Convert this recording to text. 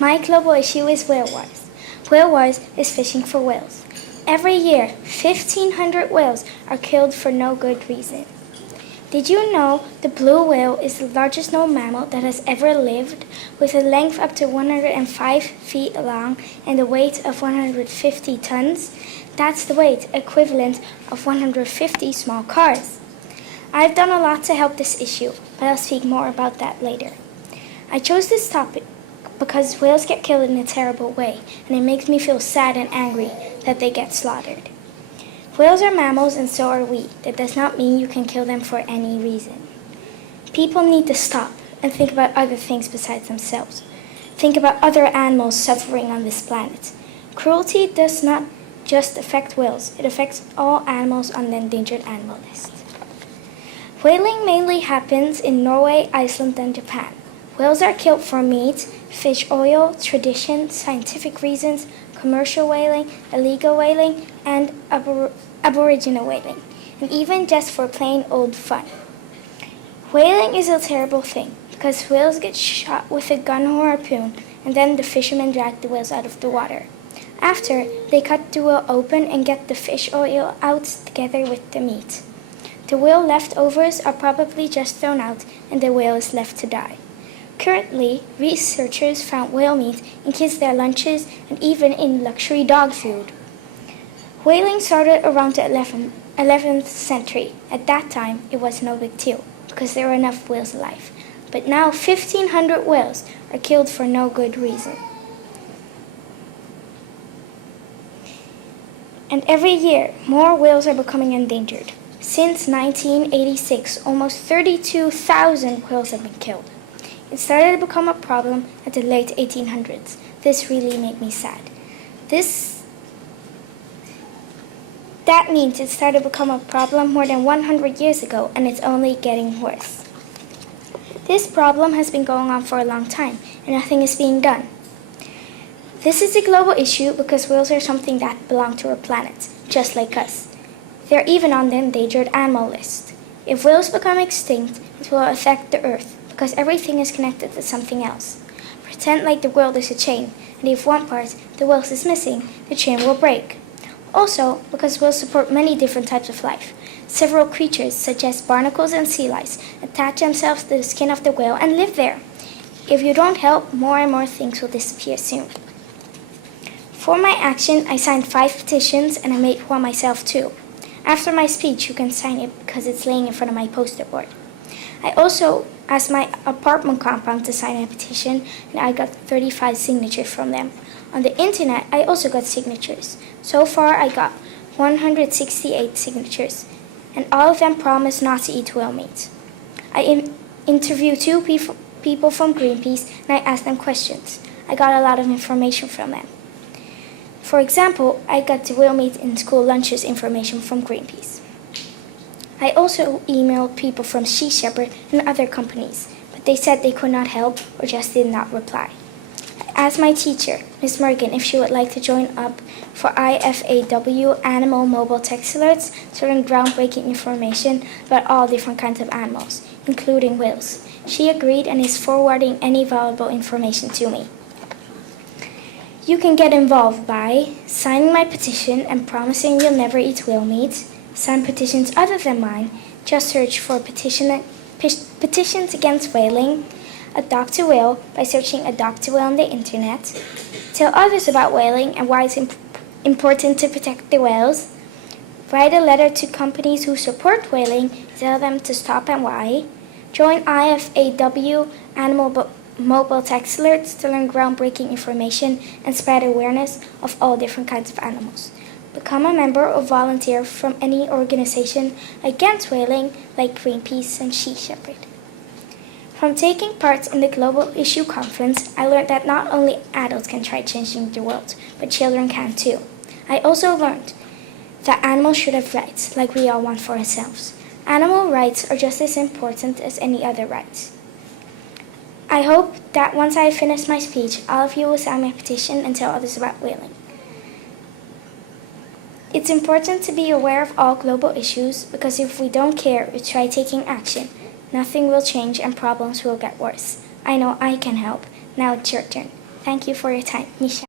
My global issue is whale wars. Whale wars is fishing for whales. Every year, 1,500 whales are killed for no good reason. Did you know the blue whale is the largest known mammal that has ever lived, with a length up to 105 feet long and a weight of 150 tons? That's the weight equivalent of 150 small cars. I've done a lot to help this issue, but I'll speak more about that later. I chose this topic because whales get killed in a terrible way, and it makes me feel sad and angry that they get slaughtered. Whales are mammals and so are we. That does not mean you can kill them for any reason. People need to stop and think about other things besides themselves. Think about other animals suffering on this planet. Cruelty does not just affect whales, it affects all animals on the endangered animal list. Whaling mainly happens in Norway, Iceland, and Japan. Whales are killed for meat, fish oil, tradition, scientific reasons, commercial whaling, illegal whaling, and aboriginal whaling, and even just for plain old fun. Whaling is a terrible thing because whales get shot with a gun or harpoon, and then the fishermen drag the whales out of the water. After, they cut the whale open and get the fish oil out together with the meat. The whale leftovers are probably just thrown out, and the whale is left to die. Currently, researchers found whale meat in kids' their lunches and even in luxury dog food. Whaling started around the 11th century. At that time, it was no big deal because there were enough whales alive. But now 1,500 whales are killed for no good reason. And every year, more whales are becoming endangered. Since 1986, almost 32,000 whales have been killed. It started to become a problem at the late 1800s. This really made me sad. That means it started to become a problem more than 100 years ago, and it's only getting worse. This problem has been going on for a long time, and nothing is being done. This is a global issue because whales are something that belong to our planet, just like us. They're even on the endangered animal list. If whales become extinct, it will affect the Earth, because everything is connected to something else. Pretend like the world is a chain, and if one part, the whales, is missing, the chain will break. Also, because whales support many different types of life, several creatures, such as barnacles and sea lice, attach themselves to the skin of the whale and live there. If you don't help, more and more things will disappear soon. For my action, I signed 5 petitions, and I made one myself too. After my speech, you can sign it because it's laying in front of my poster board. I also asked my apartment compound to sign a petition, and I got 35 signatures from them. On the internet, I also got signatures. So far, I got 168 signatures, and all of them promised not to eat whale meat. I interviewed 2 people from Greenpeace, and I asked them questions. I got a lot of information from them. For example, I got the whale meat in school lunches information from Greenpeace. I also emailed people from Sea Shepherd and other companies, but they said they could not help or just did not reply. I asked my teacher, Ms. Morgan, if she would like to join up for IFAW Animal Mobile Text Alerts to learn groundbreaking information about all different kinds of animals, including whales. She agreed and is forwarding any valuable information to me. You can get involved by signing my petition and promising you'll never eat whale meat. Sign petitions other than mine. Just search for petitions against whaling. Adopt a whale by searching Adopt a Whale on the internet. Tell others about whaling and why it's important to protect the whales. Write a letter to companies who support whaling. Tell them to stop and why. Join IFAW Animal Mobile Text Alerts to learn groundbreaking information and spread awareness of all different kinds of animals. Become a member or volunteer from any organization against whaling like Greenpeace and Sea Shepherd. From taking part in the Global Issue Conference, I learned that not only adults can try changing the world, but children can too. I also learned that animals should have rights, like we all want for ourselves. Animal rights are just as important as any other rights. I hope that once I finish my speech, all of you will sign my petition and tell others about whaling. It's important to be aware of all global issues because if we don't care or try taking action, nothing will change and problems will get worse. I know I can help. Now it's your turn. Thank you for your time, Misha.